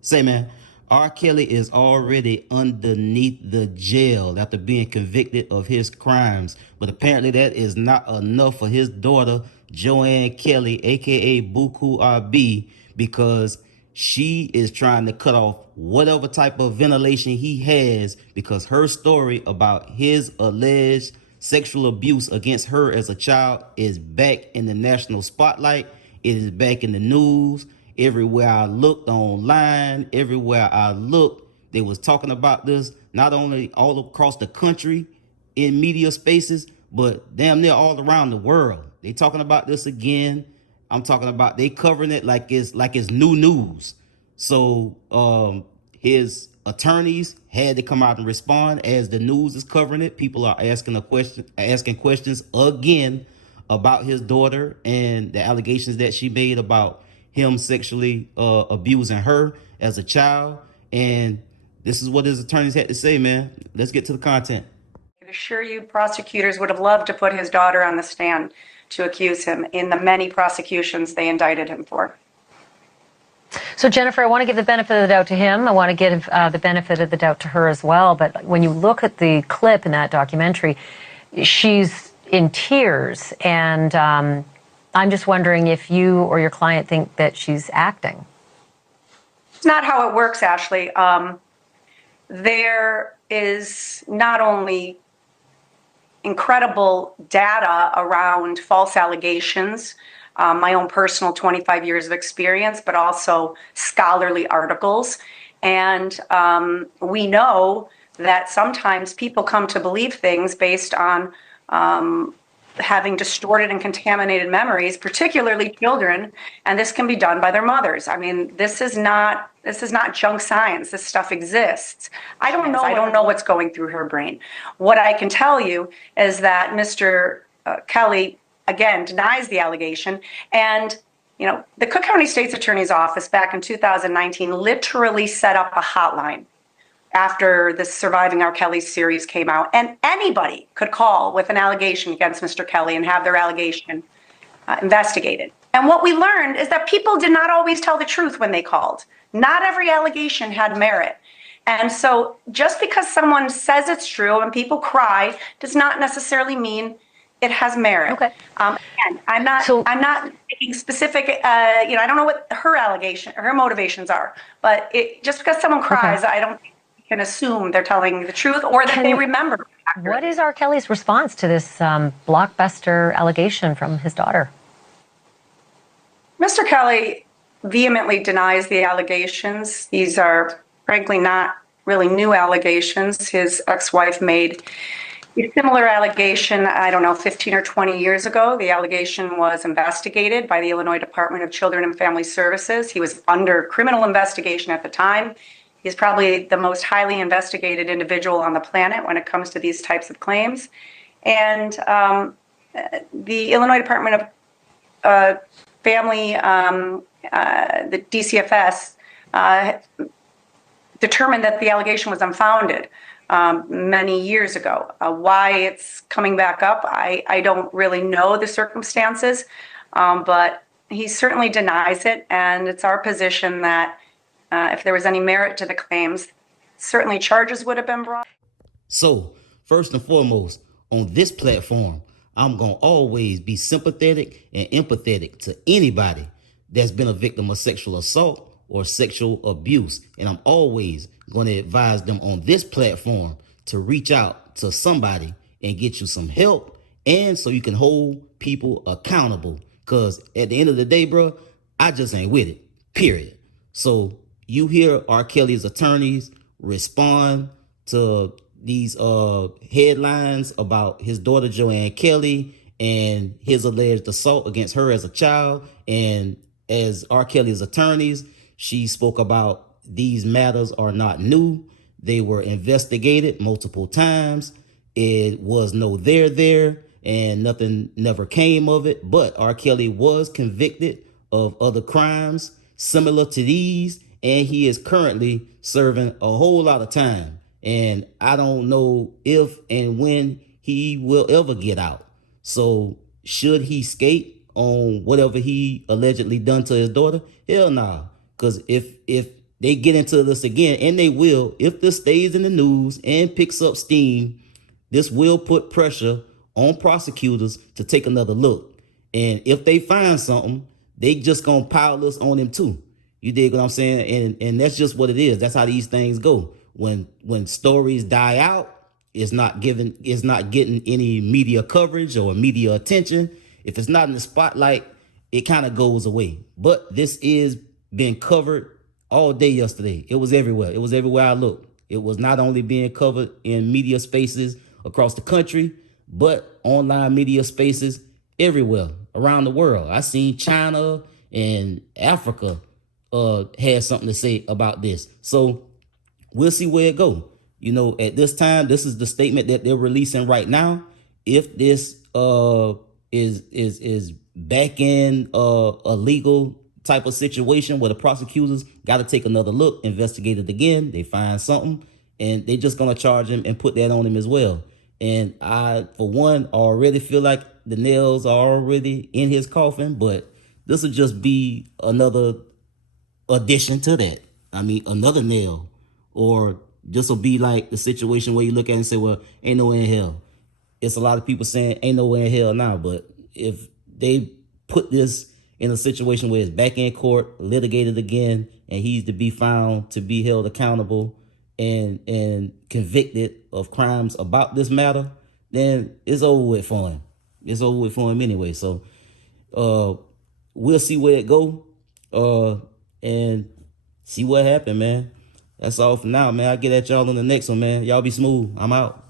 Say, man, R. Kelly is already underneath the jail after being convicted of his crimes. But apparently that is not enough for his daughter, Joanne Kelly, aka Buku RB, because she is trying to cut off whatever type of ventilation he has because her story about his alleged sexual abuse against her as a child is back in the national spotlight. It is back in the news. Everywhere I looked online, everywhere I looked, they was talking about this, not only all across the country in media spaces, but damn near all around the world. They talking about this again. I'm talking about they covering it like it's new news. So his attorneys had to come out and respond as the news is covering it. People are asking questions again about his daughter and the allegations that she made about him sexually abusing her as a child. And this is what his attorneys had to say, man. Let's get to the content. I can assure you, prosecutors would have loved to put his daughter on the stand to accuse him in the many prosecutions they indicted him for. So, Jennifer, I want to give the benefit of the doubt to him. I want to give the benefit of the doubt to her as well. But when you look at the clip in that documentary, she's in tears. And I'm just wondering if you or your client think that she's acting. It's not how it works, Ashley. There is not only incredible data around false allegations, my own personal 25 years of experience, but also scholarly articles. And we know that sometimes people come to believe things based on having distorted and contaminated memories, particularly children, and this can be done by their mothers. I mean, this is not junk science. This stuff exists. I don't know what's going through her brain. What I can tell you is that Mr. Kelly again denies the allegation, and the Cook County State's Attorney's Office back in 2019 literally set up a hotline after the Surviving R. Kelly series came out, and anybody could call with an allegation against Mr. Kelly and have their allegation investigated. And what we learned is that people did not always tell the truth when they called. Not every allegation had merit. And so just because someone says it's true and people cry does not necessarily mean it has merit. Okay. Again, I'm not making specific. I don't know what her motivations are. But just because someone cries, I don't think you can assume they're telling the truth or that they remember. What is R. Kelly's response to this blockbuster allegation from his daughter? Mr. Kelly vehemently denies the allegations. These are, frankly, not really new allegations. His ex-wife made a similar allegation, 15 or 20 years ago. The allegation was investigated by the Illinois Department of Children and Family Services. He was under criminal investigation at the time. He's probably the most highly investigated individual on the planet when it comes to these types of claims. And the Illinois Department of Family, the DCFS, determined that the allegation was unfounded many years ago. Why it's coming back up, I don't really know the circumstances, but he certainly denies it, and it's our position that if there was any merit to the claims, certainly charges would have been brought. So, first and foremost, on this platform, I'm going to always be sympathetic and empathetic to anybody that's been a victim of sexual assault or sexual abuse. And I'm always going to advise them on this platform to reach out to somebody and get you some help, and so you can hold people accountable. Because at the end of the day, bro, I just ain't with it, period. So you hear R. Kelly's attorneys respond to these headlines about his daughter, Joanne Kelly, and his alleged assault against her as a child. And as R. Kelly's attorneys, she spoke about these matters are not new. They were investigated multiple times. It was no there, and nothing never came of it. But R. Kelly was convicted of other crimes similar to these, and he is currently serving a whole lot of time. And I don't know if and when he will ever get out. So should he skate on whatever he allegedly done to his daughter? Hell nah. Because if they get into this again, and they will, if this stays in the news and picks up steam, this will put pressure on prosecutors to take another look. And if they find something, they just gonna pile this on them too. You dig what I'm saying? And that's just what it is. That's how these things go. When stories die out, it's not getting any media coverage or media attention. If it's not in the spotlight, it kind of goes away. But this is being covered all day yesterday. It was everywhere. It was everywhere I looked. It was not only being covered in media spaces across the country, but online media spaces everywhere around the world. I seen China and Africa had something to say about this. So we'll see where it go. You know, at this time, this is the statement that they're releasing right now. If this is back in a legal type of situation where the prosecutors got to take another look, investigate it again, they find something, and they just gonna charge him and put that on him as well. And I, for one, already feel like the nails are already in his coffin, but this will just be another addition to that. I mean, another nail, or just will be like the situation where you look at it and say, well, ain't no way in hell. It's a lot of people saying ain't no way in hell now, but if they put this in a situation where it's back in court, litigated again, and he's to be found to be held accountable and convicted of crimes about this matter, then it's over with for him. It's over with for him anyway. So we'll see where it go and see what happened, man. That's all for now, man. I'll get at y'all on the next one, man. Y'all be smooth. I'm out.